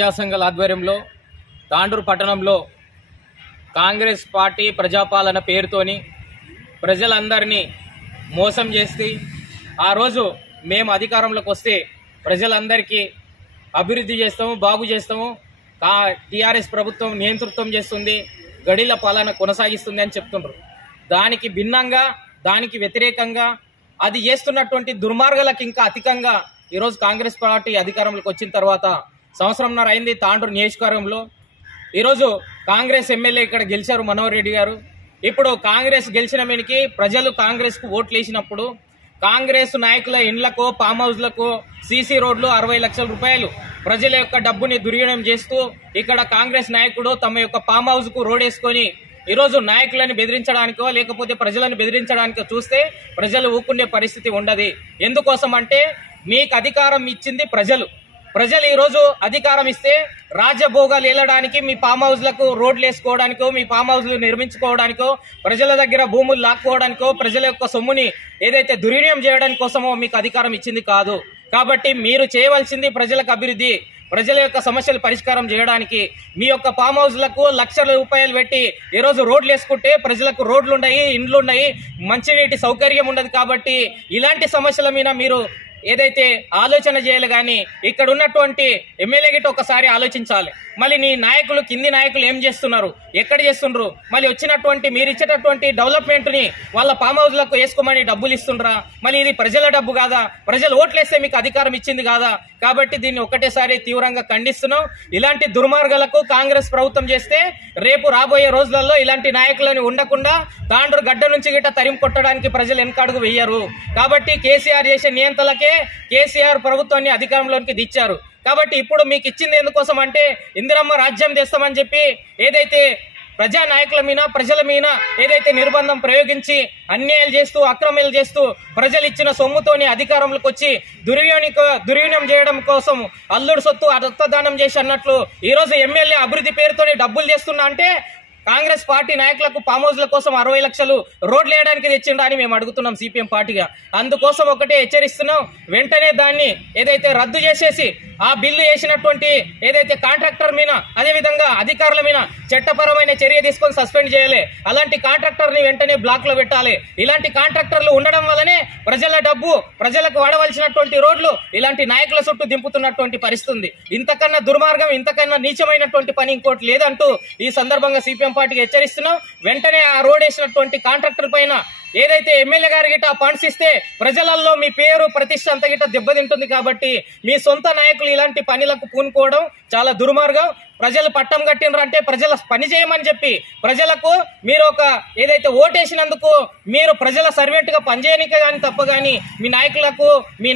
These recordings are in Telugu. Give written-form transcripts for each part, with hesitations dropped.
ప్రజాసంఘాల ఆధ్వర్యంలో తాండూరు పట్టణంలో కాంగ్రెస్ పార్టీ ప్రజాపాలన పేరుతోని ప్రజలందరినీ మోసం చేసి ఆ రోజు మేము అధికారంలోకి వస్తే ప్రజలందరికీ అభివృద్ధి చేస్తాము, బాగు చేస్తాము, టీఆర్ఎస్ ప్రభుత్వం నియంతృత్వం చేస్తుంది, గడిల పాలన కొనసాగిస్తుంది అని చెప్తున్నారు. దానికి భిన్నంగా, దానికి వ్యతిరేకంగా అది చేస్తున్నటువంటి దుర్మార్గాలకు ఇంకా అధికంగా ఈరోజు కాంగ్రెస్ పార్టీ అధికారంలోకి వచ్చిన తర్వాత సంవత్సరంన్నర అయింది. తాండూరు నియోజకవర్గంలో ఈరోజు కాంగ్రెస్ ఎమ్మెల్యే ఇక్కడ గెలిచారు మనోహర్ రెడ్డి గారు. ఇప్పుడు కాంగ్రెస్ గెలిచిన మీనికి ప్రజలు కాంగ్రెస్కు ఓట్లు వేసినప్పుడు కాంగ్రెస్ నాయకుల ఇండ్లకు, ఫామ్ హౌస్లకు సీసీ రోడ్లు 60 లక్షల రూపాయలు ప్రజల యొక్క డబ్బుని దుర్వినియోగం చేస్తూ ఇక్కడ కాంగ్రెస్ నాయకుడు తమ యొక్క ఫామ్ హౌస్ కు రోడ్ వేసుకొని ఈరోజు నాయకులను బెదిరించడానికో లేకపోతే ప్రజలను బెదిరించడానికో చూస్తే ప్రజలు ఊరుకునే పరిస్థితి ఉండదు. ఎందుకోసం అంటే మీకు అధికారం ఇచ్చింది ప్రజలు. ప్రజలు ఈరోజు అధికారం ఇస్తే రాజ్యభోగాలు ఏలడానికి, మీ ఫామ్ హౌస్లకు రోడ్లు వేసుకోవడానికో, మీ ఫామ్ హౌస్లు నిర్మించుకోవడానికో, ప్రజల దగ్గర భూములు లాక్కోవడానికో, ప్రజల యొక్క సొమ్ముని ఏదైతే దుర్వినియోగం చేయడానికి కోసమో మీకు అధికారం ఇచ్చింది కాదు. కాబట్టి మీరు చేయవలసింది ప్రజలకు అభివృద్ధి, ప్రజల యొక్క సమస్యలు పరిష్కారం చేయడానికి. మీ యొక్క ఫామ్ హౌస్లకు లక్షల రూపాయలు పెట్టి ఈరోజు రోడ్లు వేసుకుంటే ప్రజలకు రోడ్లు ఉన్నాయి, ఇండ్లు ఉన్నాయి, మంచినీటి సౌకర్యం ఉండదు. కాబట్టి ఇలాంటి సమస్యల మీద మీరు ఏదైతే ఆలోచన చేయాలి, కానీ ఇక్కడ ఉన్నటువంటి ఎమ్మెల్యే గిట్ట ఒకసారి ఆలోచించాలి. మళ్ళీ నీ నాయకులు, కింది నాయకులు ఏం చేస్తున్నారు, ఎక్కడ చేస్తుండ్రు, మళ్ళీ వచ్చినటువంటి మీరు ఇచ్చేటటువంటి డెవలప్మెంట్ ని వాళ్ళ ఫామ్ హౌస్ లకు వేసుకోమని డబ్బులు ఇస్తుండ్రా? మళ్ళీ ఇది ప్రజల డబ్బు కాదా? ప్రజలు ఓట్లేస్తే మీకు అధికారం ఇచ్చింది కాదా? కాబట్టి దీన్ని ఒకటేసారి తీవ్రంగా ఖండిస్తున్నాం. ఇలాంటి దుర్మార్గాలకు కాంగ్రెస్ ప్రభుత్వం చేస్తే రేపు రాబోయే రోజులలో ఇలాంటి నాయకులను ఉండకుండా తాండూరు గడ్డ నుంచి గిట్ట తరిమి కొట్టడానికి ప్రజలు వెనకడుగు వేయరు. కాబట్టి కేసీఆర్ చేసే నియంతలకే కేసీఆర్ ప్రభుత్వాన్ని అధికారంలోకి దించారు. కాబట్టి ఇప్పుడు మీకు ఇచ్చింది ఎందుకోసం అంటే ఇందిరమ్మ రాజ్యం తెస్తామని చెప్పి ఏదైతే ప్రజా నాయకుల మీద, ప్రజల మీద ఏదైతే నిర్బంధం ప్రయోగించి అన్యాయాలు చేస్తూ, అక్రమాలు చేస్తూ ప్రజలు ఇచ్చిన సొమ్ముతోని అధికారంలోకి వచ్చి దుర్వినియోగం చేయడం కోసం అల్లుడు సొత్తు రక్తదానం చేసి అన్నట్లు ఈరోజు ఎమ్మెల్యే అభివృద్ధి పేరుతోని డబ్బులు చేస్తున్నా అంటే కాంగ్రెస్ పార్టీ నాయకులకు ఫామ్ హౌస్ల కోసం 60 లక్షలు రోడ్లు వేయడానికి తెచ్చిండ్రా అని మేము అడుగుతున్నాం సిపిఎం పార్టీగా. అందుకోసం ఒకటే హెచ్చరిస్తున్నాం, వెంటనే దాన్ని ఏదైతే రద్దు చేసేసి ఆ బిల్లు వేసినటువంటి ఏదైతే కాంట్రాక్టర్ మీద, అదేవిధంగా అధికారుల మీద చట్టపరమైన చర్య తీసుకొని సస్పెండ్ చేయాలి. అలాంటి కాంట్రాక్టర్ ని వెంటనే బ్లాక్ లో పెట్టాలి. ఇలాంటి కాంట్రాక్టర్లు ఉండడం వల్లనే ప్రజల డబ్బు, ప్రజలకు వాడవలసినటువంటి రోడ్లు ఇలాంటి నాయకుల చుట్టూ దింపుతున్నటువంటి పరిస్థితి. ఇంతకన్నా దుర్మార్గం, ఇంతకన్నా నీచమైనటువంటి పని ఇంకోటి లేదంటూ ఈ సందర్భంగా సిపిఎం పార్టీకి హెచ్చరిస్తున్నాం. వెంటనే ఆ రోడ్ వేసినటువంటి కాంట్రాక్టర్ పైన ఏదైతే ఎమ్మెల్యే గారి గిట్ట ఫండ్స్ ఇస్తే ప్రజలలో మీ పేరు, ప్రతిష్ట అంత గిట్ట దెబ్బతింటుంది. కాబట్టి మీ సొంత నాయకులు ఇలాంటి పనులకు పూనుకోవడం చాలా దుర్మార్గం. ప్రజలు పట్టం కట్టినరంటే ప్రజల పని చేయమని చెప్పి ప్రజలకు మీరు ఒక ఏదైతే ఓటేసినందుకు మీరు ప్రజల సర్వెంట్ గా పనిచేయనిక కానీ తప్ప కానీ మీ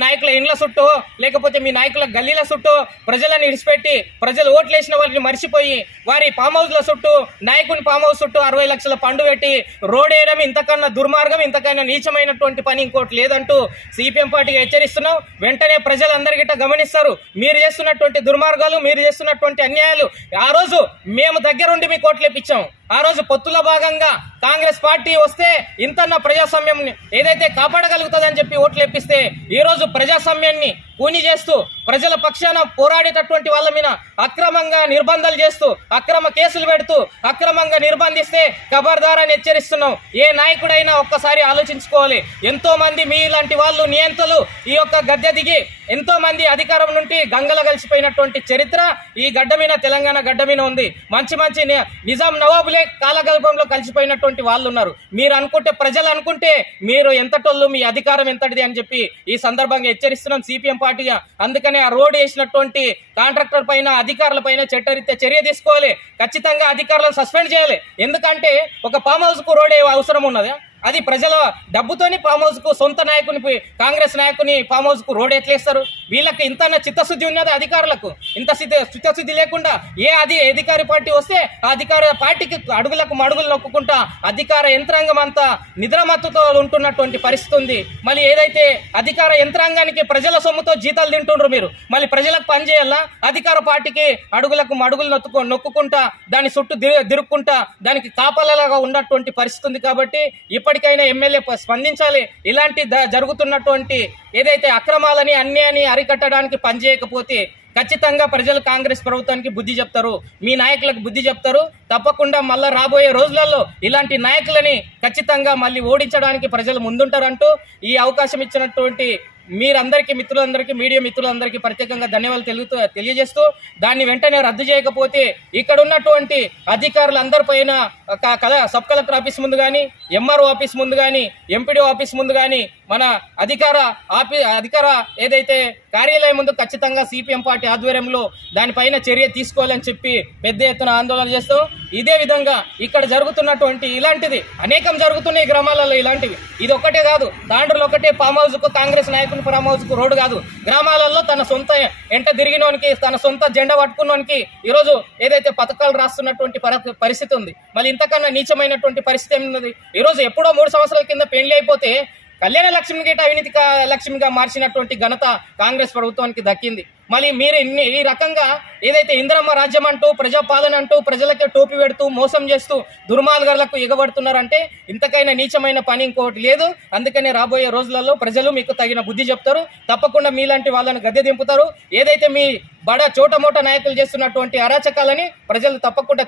నాయకుల ఇండ్ల చుట్టూ లేకపోతే మీ నాయకుల గల్లీల చుట్టూ ప్రజలను ఇడిచిపెట్టి ప్రజలు ఓట్లేసిన వారిని మర్చిపోయి వారి ఫామ్ హౌస్ల చుట్టూ, నాయకుని ఫామ్ హౌస్ చుట్టూ 60 లక్షల పండు పెట్టి రోడ్ వేయడం ఇంతకన్నా దుర్మార్గం, ఇంతకన్నా నీచమైనటువంటి పని ఇంకోటి లేదంటూ సిపిఎం పార్టీగా హెచ్చరిస్తున్నాం. వెంటనే ప్రజలందరి గిట్ట గమనిస్తారు మీరు చేస్తున్నటువంటి దుర్మార్గాలు, మీరు చేస్తున్నటువంటి అన్యాయాలు. ఆ రోజు మేము దగ్గరుండి మీకు ఓట్లు ఇప్పించాం. ఆ రోజు పొత్తుల భాగంగా కాంగ్రెస్ పార్టీ వస్తే ఇంతన్న ప్రజాస్వామ్యం ఏదైతే కాపాడగలుగుతుందని చెప్పి ఓట్లు ఇప్పిస్తే ఈ రోజు ప్రజాస్వామ్యాన్ని కూని చేస్తూ ప్రజల పక్షాన పోరాడేటటువంటి వాళ్ళ మీద అక్రమంగా నిర్బంధాలు చేస్తూ, అక్రమ కేసులు పెడుతూ, అక్రమంగా నిర్బంధిస్తే ఖబర్దార్ అని హెచ్చరిస్తున్నాం. ఏ నాయకుడైనా ఒక్కసారి ఆలోచించుకోవాలి. ఎంతో మంది మీలాంటి వాళ్ళు నియంతలు ఈ యొక్క గద్దె దిగి ఎంతో మంది అధికారం నుండి గంగల కలిసిపోయినటువంటి చరిత్ర ఈ గడ్డ మీద, తెలంగాణ గడ్డ మీద ఉంది. మంచి నిజాం నవాబులే కాలగల్పంలో కలిసిపోయినటువంటి వాళ్ళు ఉన్నారు. మీరు అనుకుంటే, ప్రజలు అనుకుంటే మీరు ఎంతటోళ్ళు, మీ అధికారం ఎంతటిది అని చెప్పి ఈ సందర్భంగా హెచ్చరిస్తున్నాం సిపిఎం పార్టీగా. అందుకనే ఆ రోడ్ వేసినటువంటి కాంట్రాక్టర్ పైన, అధికారుల పైన చట్టరీత్యా చర్య తీసుకోవాలి. ఖచ్చితంగా అధికారులను సస్పెండ్ చేయాలి. ఎందుకంటే ఒక ఫామ్ హౌస్ కు రోడ్ అవసరం ఉన్నదా? అది ప్రజల డబ్బుతోని ఫామ్ హౌస్ కు, సొంత నాయకుని, కాంగ్రెస్ నాయకుని ఫామ్ హౌస్ కు రోడ్ ఎట్లేస్తారు? వీళ్ళకి ఇంత చిత్తశుద్ధి ఉన్నది అధికారులకు. ఇంత చిత్తశుద్ధి లేకుండా ఏ అధికారి పార్టీ వస్తే ఆ అధికార పార్టీకి అడుగులకు మడుగులు నొక్కుంటా అధికార యంత్రాంగం అంతా నిద్రమత్తుతో ఉంటున్నటువంటి పరిస్థితి ఉంది. మళ్ళీ ఏదైతే అధికార యంత్రాంగానికి ప్రజల సొమ్ముతో జీతాలు తింటుండ్రు మీరు, మళ్ళీ ప్రజలకు పని చేయాలా? అధికార పార్టీకి అడుగులకు మడుగులు నొక్కుంటా దాని చుట్టూ దిరుక్కుంటా దానికి కాపలాగా ఉన్నటువంటి పరిస్థితి ఉంది. కాబట్టి ఇప్పటికైనా ఎమ్మెల్యే స్పందించాలి. ఇలాంటి జరుగుతున్నటువంటి ఏదైతే అక్రమాలని, అన్యాయాన్ని అరికట్టడానికి పనిచేయకపోతే ఖచ్చితంగా ప్రజలు కాంగ్రెస్ ప్రభుత్వానికి బుద్ధి చెప్తారు, మీ నాయకులకు బుద్ధి చెప్తారు. తప్పకుండా మళ్ళా రాబోయే రోజులలో ఇలాంటి నాయకులని ఖచ్చితంగా మళ్ళీ ఓడించడానికి ప్రజలు ముందుంటారంటూ ఈ అవకాశం ఇచ్చినటువంటి మీరందరికీ, మిత్రులందరికీ, మీడియా మిత్రులందరికీ ప్రత్యేకంగా ధన్యవాదాలు తెలియజేస్తూ, దాన్ని వెంటనే రద్దు చేయకపోతే ఇక్కడ ఉన్నటువంటి అధికారులందరిపైన సబ్ కలెక్టర్ ఆఫీస్ ముందు కానీ, ఎంఆర్ఓ ఆఫీస్ ముందు కానీ, ఎంపీడీఓ ఆఫీస్ ముందు కానీ, మన అధికార ఏదైతే కార్యాలయం ముందు ఖచ్చితంగా సిపిఎం పార్టీ ఆధ్వర్యంలో దానిపైన చర్య తీసుకోవాలని చెప్పి పెద్ద ఎత్తున ఆందోళన చేస్తాం. ఇదే విధంగా ఇక్కడ జరుగుతున్నటువంటి ఇలాంటిది అనేకం జరుగుతున్నాయి గ్రామాలలో. ఇలాంటివి ఇది ఒక్కటే కాదు, తాండ్రులు ఒకటే ఫామ్ హౌస్ కు, కాంగ్రెస్ నాయకుని ఫామ్ హౌస్ కు రోడ్డు కాదు. గ్రామాలలో తన సొంత ఎంట తిరిగినోనికి, తన సొంత జెండా పట్టుకున్నోనికి ఈరోజు ఏదైతే పథకాలు రాస్తున్నటువంటి పరిస్థితి ఉంది. మళ్ళీ ఇంతకన్నా నీచమైనటువంటి పరిస్థితి ఏమున్నది? ఈరోజు ఎప్పుడో 3 సంవత్సరాల కింద పెళ్లి అయిపోతే కళ్యాణ లక్ష్మి గేట అవినీతి లక్ష్మిగా మార్చినటువంటి ఘనత కాంగ్రెస్ ప్రభుత్వానికి దక్కింది. మళ్ళీ మీరు ఈ రకంగా ఏదైతే ఇందిరమ్మ రాజ్యం అంటూ, ప్రజాపాలన అంటూ ప్రజలకే టోపీ పెడుతూ మోసం చేస్తూ దుర్మార్గాలకు ఎగబడుతున్నారంటే ఇంతకైనా నీచమైన పని ఇంకోటి లేదు. అందుకని రాబోయే రోజులలో ప్రజలు మీకు తగిన బుద్ధి చెప్తారు. తప్పకుండా మీలాంటి వాళ్ళని గద్దె దింపుతారు. ఏదైతే మీ చోట మోట నాయకులు చేస్తున్నటువంటి అరాచకాలని ప్రజలు తప్పకుండా